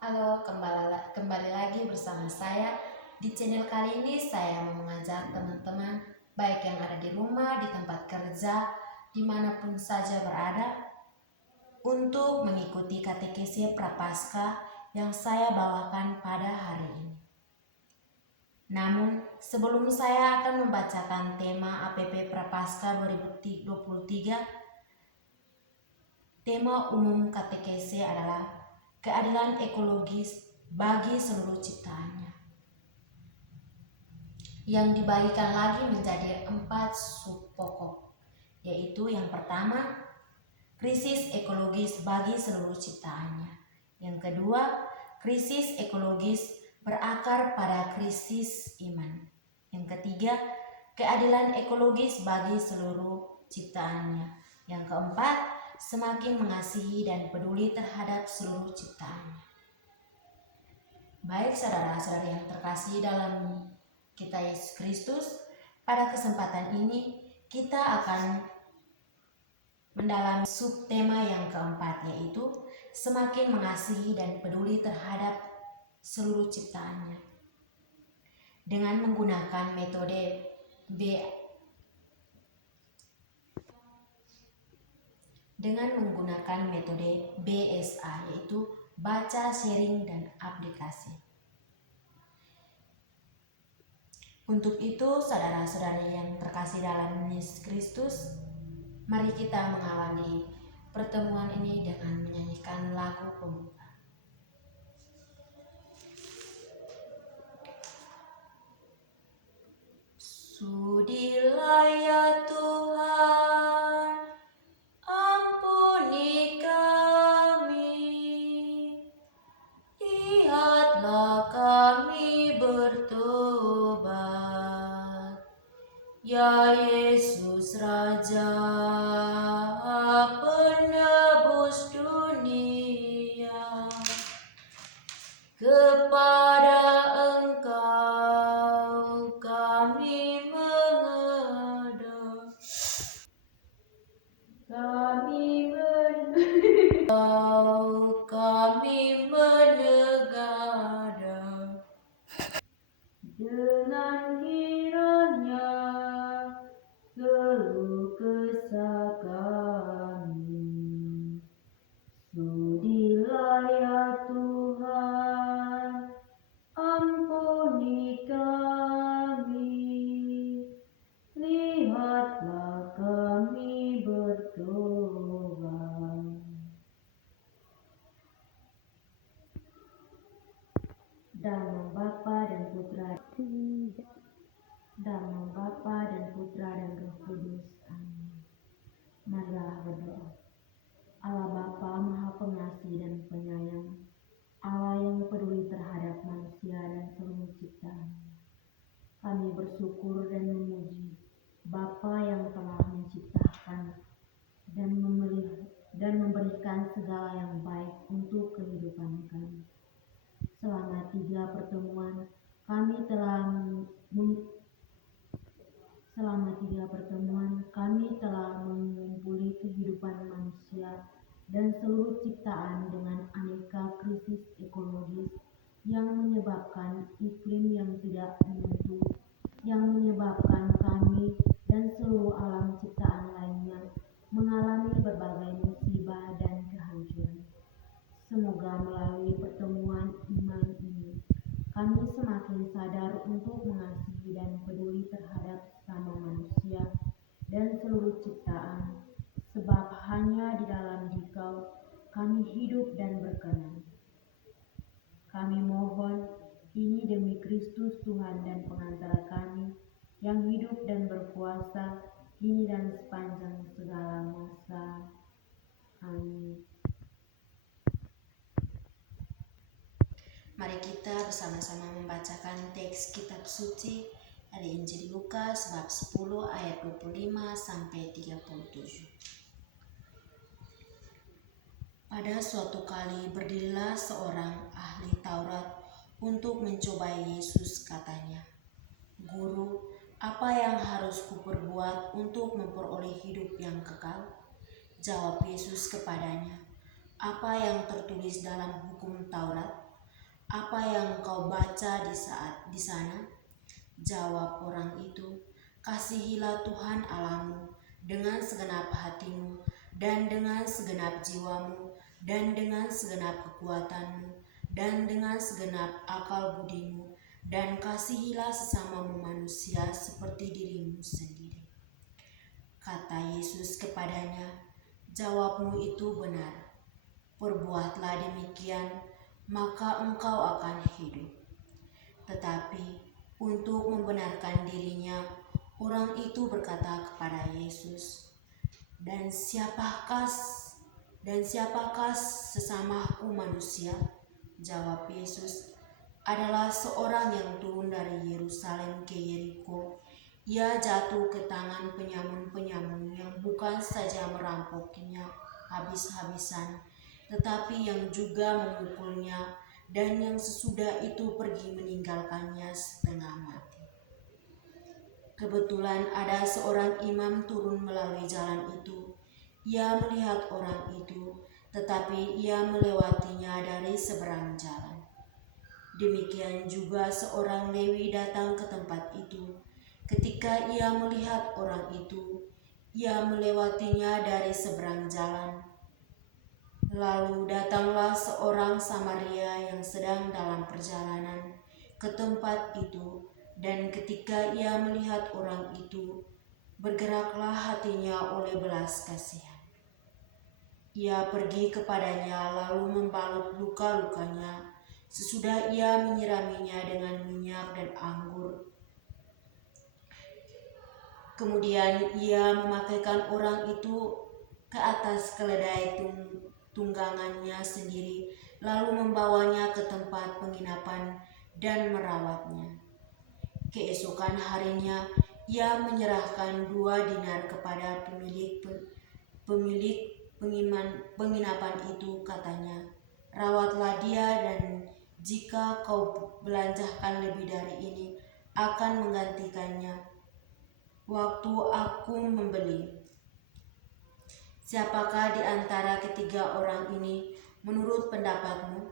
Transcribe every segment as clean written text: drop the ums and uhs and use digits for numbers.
Halo, kembali lagi bersama saya. Di channel kali ini saya mau mengajak teman-teman baik yang ada di rumah, di tempat kerja, dimanapun saja berada, untuk mengikuti katekese Prapaskah yang saya bawakan pada hari ini. Namun, sebelum saya akan membacakan tema APP Prapaskah 2023, tema umum katekese adalah keadilan ekologis bagi seluruh ciptaannya, yang dibagikan lagi menjadi 4 sub pokok, yaitu yang pertama, krisis ekologis bagi seluruh ciptaannya. Yang kedua, krisis ekologis berakar pada krisis iman. Yang ketiga, keadilan ekologis bagi seluruh ciptaannya. Yang keempat, semakin mengasihi dan peduli terhadap seluruh ciptaannya. Baik saudara-saudari yang terkasih dalam kita Yesus Kristus, pada kesempatan ini kita akan mendalami subtema yang keempat, yaitu semakin mengasihi dan peduli terhadap seluruh ciptaannya. Dengan menggunakan metode BSA, yaitu baca, sharing, dan aplikasi. Untuk itu, saudara-saudari yang terkasih dalam Yesus Kristus, mari kita mengawali pertemuan ini dengan menyanyikan lagu pembuka. Sudilah ya Tuhan, ampuni kami, lihatlah kami bertobat, ya Yesus Raja penebus dunia, kepada Engkau kami menghadap, kami menegada, dengan kiranya keluh kesah kami. Sudilah ya Tuhan, ampuni kami, lihatlah kami bertobat. Dalam Bapa dan Putra dan Roh Kudus. Amin. Marilah berdoa. Allah Bapa Maha Pengasih dan Penyayang, Allah yang peduli terhadap manusia dan seluruh ciptaan. Kami bersyukur dan memuji Bapa yang telah menciptakan dan memberikan segala yang baik untuk kehidupan kami. Selama 3 pertemuan, kami telah mengumpuli kehidupan manusia dan seluruh ciptaan dengan aneka krisis ekologis yang menyebabkan iklim yang tidak menentu, yang menyebabkan kami dan seluruh alam ciptaan lainnya mengalami berbagai musibah dan kehancuran. Semoga melalui pertemuan iman ini, kami semakin sadar untuk mengasihi dan peduli terhadap sesama manusia dan seluruh ciptaan, sebab hanya di dalam Dikau kami hidup dan berkenan. Kami mohon ini demi Kristus Tuhan dan pengantara kami, yang hidup dan berkuasa kini dan sepanjang segala masa. Amin. Mari kita bersama-sama membacakan teks kitab suci dari Injil Lukas bab 10 ayat 25 sampai 37. Pada suatu kali berdirilah seorang ahli Taurat untuk mencobai Yesus, katanya, "Guru, apa yang harus kuperbuat untuk memperoleh hidup yang kekal?" Jawab Yesus kepadanya, "Apa yang tertulis dalam hukum Taurat? "Apa yang kau baca di sana?" Jawab orang itu, "Kasihilah Tuhan Allahmu dengan segenap hatimu, dan dengan segenap jiwamu, dan dengan segenap kekuatanmu, dan dengan segenap akal budimu, dan kasihilah sesamamu manusia seperti dirimu sendiri." Kata Yesus kepadanya, "Jawabmu itu benar. Perbuatlah demikian, maka engkau akan hidup." Tetapi untuk membenarkan dirinya, orang itu berkata kepada Yesus, "Dan siapakah sesamaku manusia?" Jawab Yesus, "Adalah seorang yang turun dari Yerusalem ke Yeriko. Ia jatuh ke tangan penyamun-penyamun yang bukan saja merampoknya habis-habisan, tetapi yang juga memukulnya, dan yang sesudah itu pergi meninggalkannya setengah mati. Kebetulan ada seorang imam turun melalui jalan itu. Ia melihat orang itu, tetapi ia melewatinya dari seberang jalan. Demikian juga seorang Lewi datang ke tempat itu. Ketika ia melihat orang itu, ia melewatinya dari seberang jalan. Lalu datanglah seorang Samaria yang sedang dalam perjalanan ke tempat itu, dan ketika ia melihat orang itu, bergeraklah hatinya oleh belas kasihan. Ia pergi kepadanya lalu membalut luka-lukanya. Sesudah ia menyiraminya dengan minyak dan anggur, kemudian ia memakaikan orang itu ke atas keledai tunggangannya sendiri, lalu membawanya ke tempat penginapan dan merawatnya. Keesokan harinya, ia menyerahkan 2 dinar kepada pemilik penginapan itu. Katanya, "Rawatlah dia, dan jika kau belanjakan lebih dari ini, akan menggantikannya waktu aku membeli." Siapakah di antara ketiga orang ini menurut pendapatmu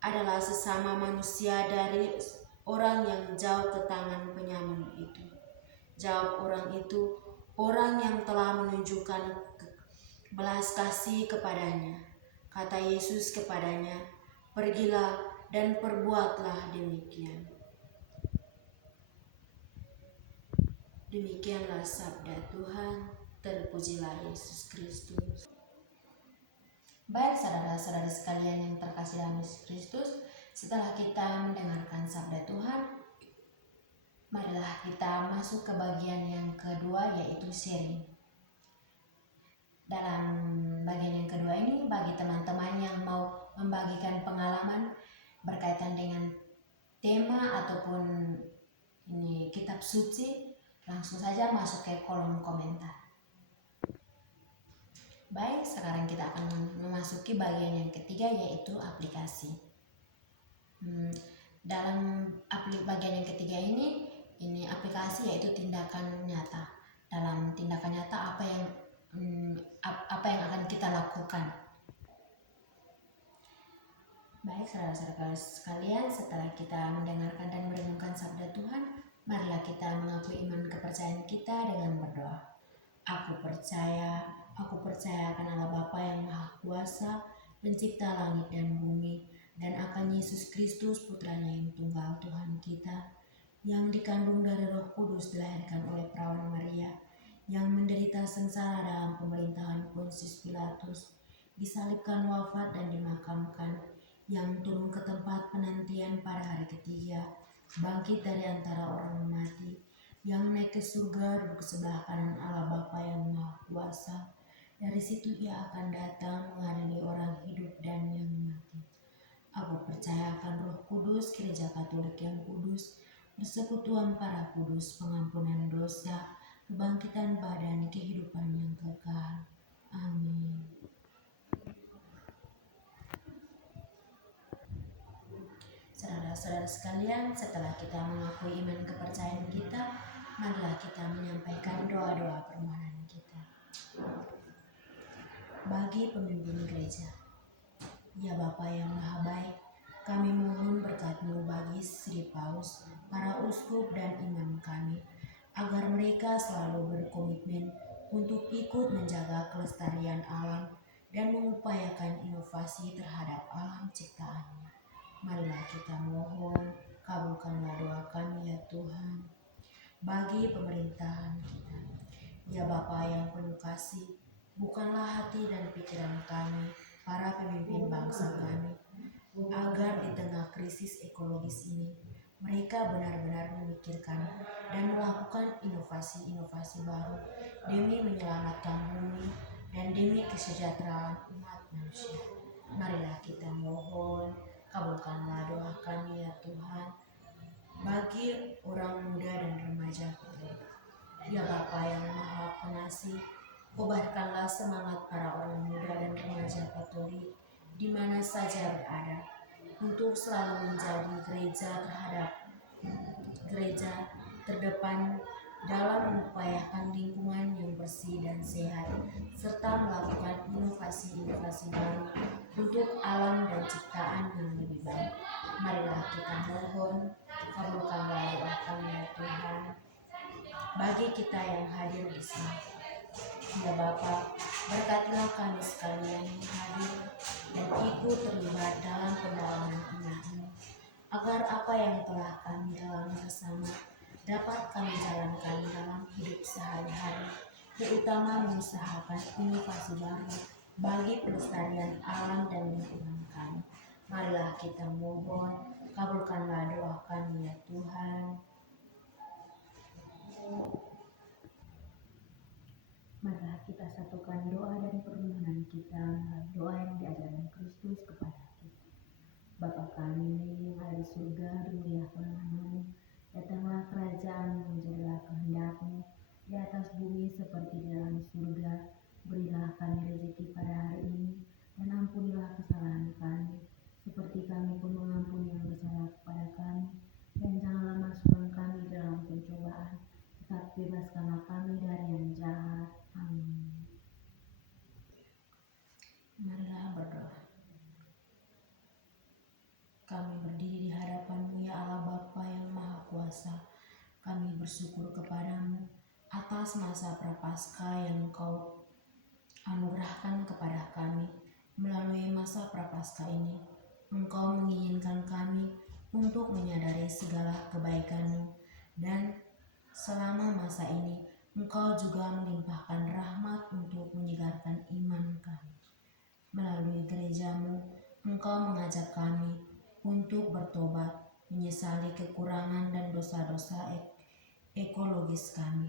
adalah sesama manusia dari orang yang jauh ke tangan penyamun itu? Jawab orang itu, "Orang yang telah menunjukkan belas kasih kepadanya." Kata Yesus kepadanya, "Pergilah dan perbuatlah demikian." Demikianlah sabda Tuhan. Terpujilah Yesus Kristus. Baik saudara-saudara sekalian yang terkasih dalam Yesus Kristus, setelah kita mendengarkan sabda Tuhan, marilah kita masuk ke bagian yang kedua, yaitu sharing. Dalam bagian yang kedua ini, bagi teman-teman yang mau membagikan pengalaman berkaitan dengan tema ataupun ini kitab suci, langsung saja masuk ke kolom komentar. Baik, sekarang kita akan memasuki bagian yang ketiga, yaitu aplikasi. Dalam bagian yang ketiga ini aplikasi, yaitu tindakan nyata. Dalam tindakan nyata apa yang akan kita lakukan. Baik saudara-saudara sekalian, setelah kita mendengarkan dan merenungkan sabda Tuhan, marilah kita mengakui iman kepercayaan kita dengan berdoa. Aku percaya akan Allah Bapa yang Maha Kuasa, pencipta langit dan bumi, dan akan Yesus Kristus, putranya yang tunggal Tuhan kita, yang dikandung dari Roh Kudus, dilahirkan oleh perawan Maria, yang menderita sengsara dalam pemerintahan Pontius Pilatus, disalibkan, wafat, dan dimakamkan, yang turun ke tempat penantian pada hari ketiga, bangkit dari antara orang mati, yang naik ke surga, duduk sebelah kanan Allah Bapa yang Maha Kuasa. Dari situ ia akan datang mengadili orang hidup dan yang mati. Aku percaya akan Roh Kudus, Gereja Katolik yang kudus, persekutuan para kudus, pengampunan dosa, kebangkitan badan, kehidupan yang kekal. Amin. Saudara-saudara sekalian, setelah kita mengakui iman kepercayaan kita, marilah kita menyampaikan doa-doa permohonan kita. Bagi pemimpin gereja, ya Bapa yang Maha Baik, Kami mohon berkat-Mu bagi Sri Paus, para uskup dan imam kami, agar mereka selalu berkomitmen untuk ikut menjaga kelestarian alam dan mengupayakan inovasi terhadap alam ciptaannya. Marilah kita mohon, kabulkanlah doa kami ya Tuhan. Bagi pemerintahan kita, ya Bapa yang penuh kasih, bukanlah hati dan pikiran kami, para pemimpin bangsa kami, agar di tengah krisis ekologis ini, mereka benar-benar memikirkan dan melakukan inovasi-inovasi baru demi menyelamatkan bumi dan demi kesejahteraan umat manusia. Marilah kita mohon, kabulkanlah doa kami ya Tuhan. Bagi orang muda dan remaja Katolik, ya Bapa yang Maha Pengasih, kobarkanlah semangat para orang muda dan remaja Katolik di mana saja berada, untuk selalu menjadi gereja terdepan dalam mengupayakan lingkungan yang bersih dan sehat, serta melakukan inovasi-inovasi baru untuk alam dan ciptaan yang lebih baik. Marilah kita mohon, kabulkanlah doa kami ya Tuhan. Bagi kita yang hadir di sini, ya Bapa, berkatilah kami sekalian yang hadir dan ikut terlibat dalam pendalaman iman, agar apa yang telah kami alami bersama dapat kami jalankan dalam hidup sehari-hari, terutama mengusahakan inovasi baru bagi pelestarian alam dan lingkungan kami. Marilah kita mohon, kabulkanlah doa kami ya Tuhan. Marilah kita satukan doa dan permohonan kita melalui doa yang diajarkan Kristus kepada kita. Bapa kami yang ada di surga, dimuliakanlah namamu. Datanglah kerajaan-Mu, jadilah kehendak-Mu di atas bumi seperti di dalam surga. Berilah kami rezeki pada hari ini, dan ampunilah kesalahan kami, seperti kami pun mengampuni yang bersalah kepada kami. Dan janganlah masukkan kami dalam pencobaan, tetapi bebaskanlah kami dari yang jahat. Amin. Marilah berdoa. Kami berdiri di hadapan-Mu ya Allah Bapa yang Maha Kuasa. Kami bersyukur kepada-Mu atas masa Prapaskah yang Engkau anugerahkan kepada kami. Melalui masa Prapaskah ini, Engkau menginginkan kami untuk menyadari segala kebaikan-Mu, dan selama masa ini Engkau juga melimpahkan rahmat untuk menyegarkan iman kami. Melalui gereja-Mu, Engkau mengajak kami untuk bertobat, menyesali kekurangan dan dosa-dosa ekologis kami.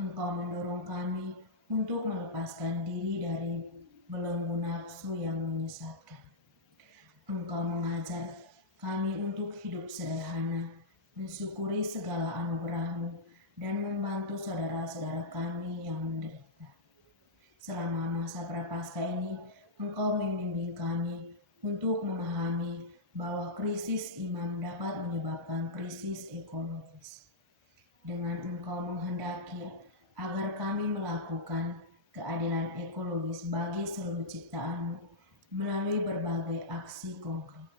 Engkau mendorong kami untuk melepaskan diri dari belenggu nafsu yang menyesatkan. Engkau mengajar kami untuk hidup sederhana, mensyukuri segala anugerah-Mu, dan membantu saudara-saudara kami yang menderita. Selama masa Prapaskah ini, Engkau membimbing kami untuk memahami bahwa krisis imam dapat menyebabkan krisis ekologis. Dengan Engkau menghendaki agar kami melakukan keadilan ekologis bagi seluruh ciptaan-Mu melalui berbagai aksi konkret.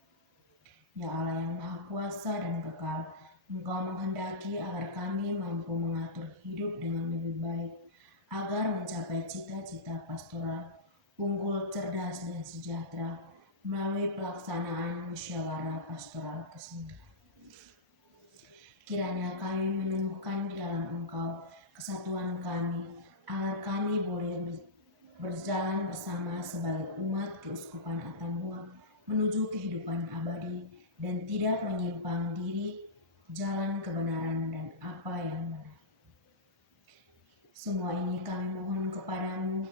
Ya Allah yang Maha Kuasa dan kekal, Engkau menghendaki agar kami mampu mengatur hidup dengan lebih baik, agar mencapai cita-cita pastoral unggul, cerdas, dan sejahtera melalui pelaksanaan musyawarah pastoral ke-9. Kiranya kami menemukan di dalam Engkau kesatuan kami, agar kami boleh berjalan bersama sebagai umat keuskupan Atambua menuju kehidupan abadi dan tidak menyimpang diri jalan kebenaran dan apa yang benar. Semua ini kami mohon kepada-Mu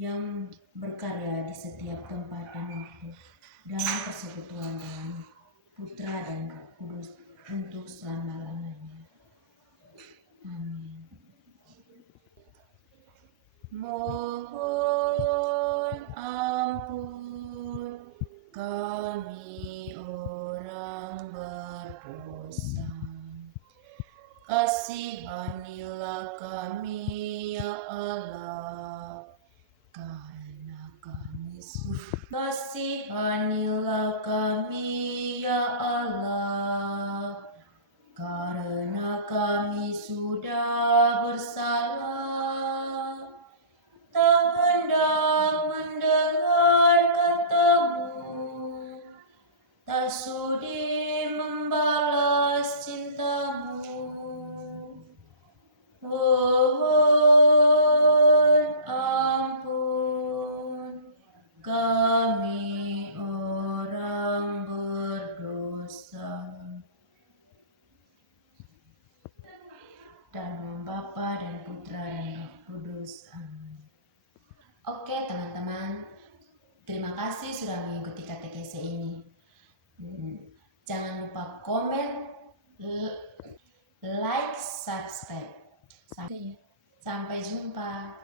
yang berkarya di setiap tempat dan waktu, dalam persekutuan dengan Putra dan Roh Kudus untuk selama-lamanya. Amin. Mohon ampun kami orang berdosa. Kasihanilah kami ya Allah, karena kami Kasihanilah kami sudi membalas cintamu. Mohon ampun kami orang berdosa. Dan nama Bapa dan Putra dan Roh Kudus. Amin. Oke teman-teman, terima kasih sudah mengikuti katekese ini. Jangan lupa komen, like, subscribe. Sampai jumpa.